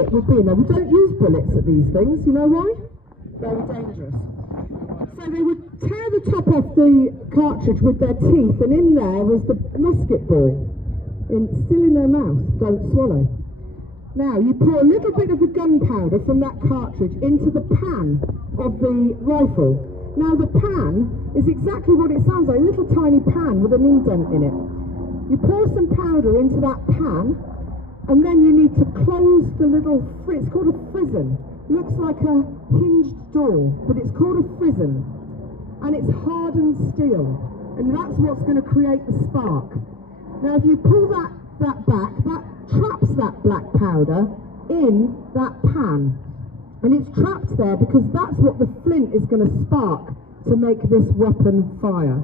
bullet would be in there. We don't use bullets at these things. You know why? Very dangerous. So they would tear the top off the cartridge with their teeth, and in there was the musket ball, still in their mouth. Don't swallow. Now you pour a little bit of the gunpowder from that cartridge into the pan of the rifle. Now the pan is exactly what it sounds like, a little tiny pan with an indent in it. You pour some powder into that pan, and then you need to close the little, it's called a frizzen. Looks like a hinged door, but it's called a frizzen. And it's hardened steel, and that's what's going to create the spark. Now if you pull that back, that traps that black powder in that pan. And it's trapped there because that's what the flint is going to spark to make this weapon fire.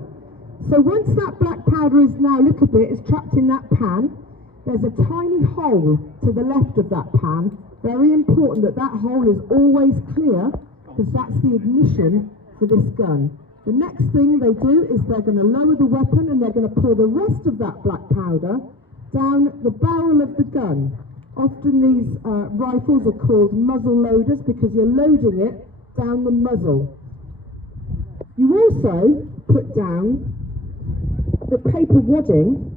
So once that black powder is now a little bit is trapped in that pan, there's a tiny hole to the left of that pan. Very important that that hole is always clear, because that's the ignition for this gun. The next thing they do is they're going to lower the weapon, and they're going to pour the rest of that black powder down the barrel of the gun. Often these rifles are called muzzle loaders because you're loading it down the muzzle. You also put down the paper wadding,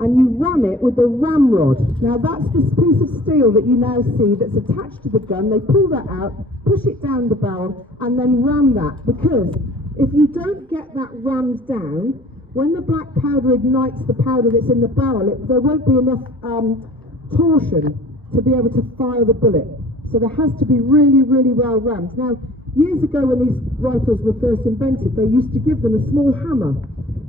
and you ram it with the ramrod. Now that's this piece of steel that you now see that's attached to the gun. They pull that out, push it down the barrel, and then ram that, because if you don't get that rammed down, when the black powder ignites the powder that's in the barrel, there won't be enough torsion to be able to fire the bullet. So there has to be really, really well rammed. Now, years ago when these rifles were first invented, they used to give them a small hammer.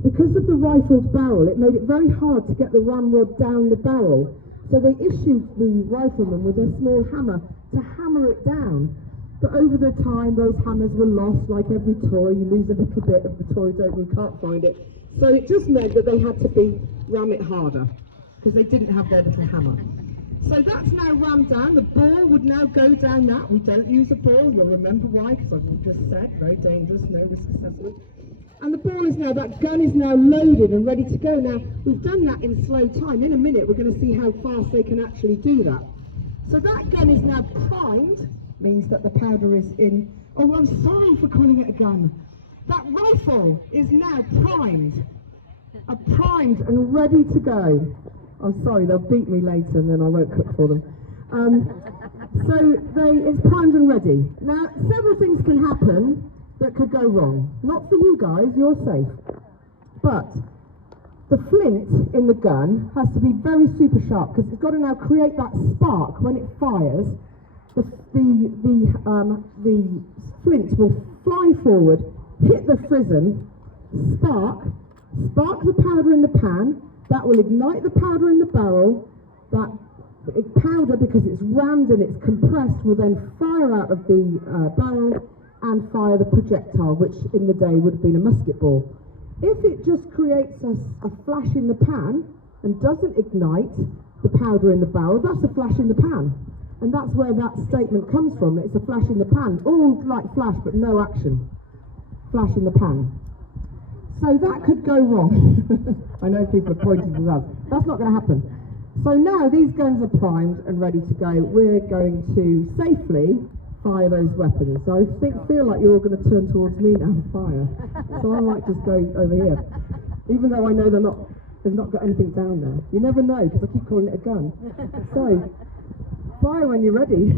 Because of the rifled barrel, it made it very hard to get the ramrod down the barrel. So they issued the rifleman with a small hammer to hammer it down. But over the time, those hammers were lost, like every toy. You lose a little bit of the toy, don't you? Can't find it. So it just meant that they had to ram it harder, because they didn't have their little hammer. So that's now rammed down. The ball would now go down that. We don't use a ball. You'll remember why, because I've just said, very dangerous, no risk assessment. And the ball is now, that gun is now loaded and ready to go. Now, we've done that in slow time. In a minute, we're going to see how fast they can actually do that. So that gun is now primed, means that the powder is in. Oh, I'm sorry for calling it a gun. That rifle is now primed. Primed and ready to go. I'm sorry, they'll beat me later and then I won't cook for them. So it's primed and ready. Now, several things can happen that could go wrong. Not for you guys, you're safe. But the flint in the gun has to be very super sharp, because it's got to now create that spark when it fires. The flint will fly forward, hit the frizzen, spark the powder in the pan. That will ignite the powder in the barrel. That powder, because it's rammed and it's compressed, will then fire out of the barrel and fire the projectile, which in the day would have been a musket ball. If it just creates a flash in the pan and doesn't ignite the powder in the barrel, that's a flash in the pan. And that's where that statement comes from. It's a flash in the pan, all like flash but no action. Flash in the pan. So that could go wrong. I know people are pointing to us. That's not going to happen. So now these guns are primed and ready to go. We're going to safely fire those weapons. So I feel like you're all going to turn towards me now and fire. So I might just go over here. Even though I know they've not got anything down there. You never know, because I keep calling it a gun. So, fire when you're ready.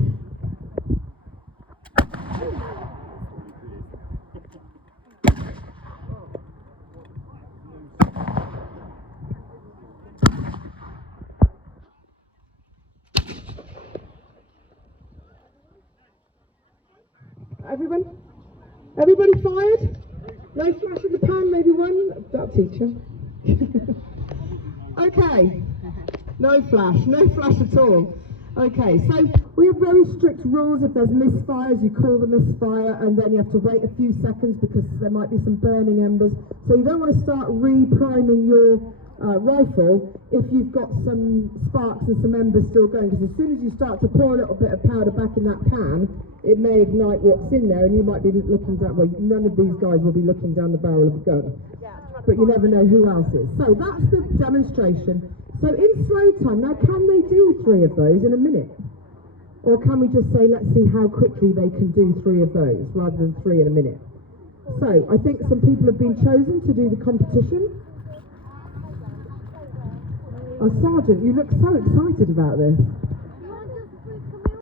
Everybody fired? No flash in the pan, maybe one? That'll teach you. Okay. No flash at all. Okay, so we have very strict rules. If there's misfires, you call the misfire, and then you have to wait a few seconds because there might be some burning embers. So you don't want to start re-priming your rifle if you've got some sparks and some embers still going, because as soon as you start to pour a little bit of powder back in that pan, it may ignite what's in there, and you might be looking down. Well, none of these guys will be looking down the barrel of a gun, but you never know who else is. So that's the demonstration. So in slow time, now can they do 3 of those in a minute? Or can we just say, let's see how quickly they can do 3 of those, rather than 3 in a minute? So, I think some people have been chosen to do the competition. Oh, Sergeant, you look so excited about this.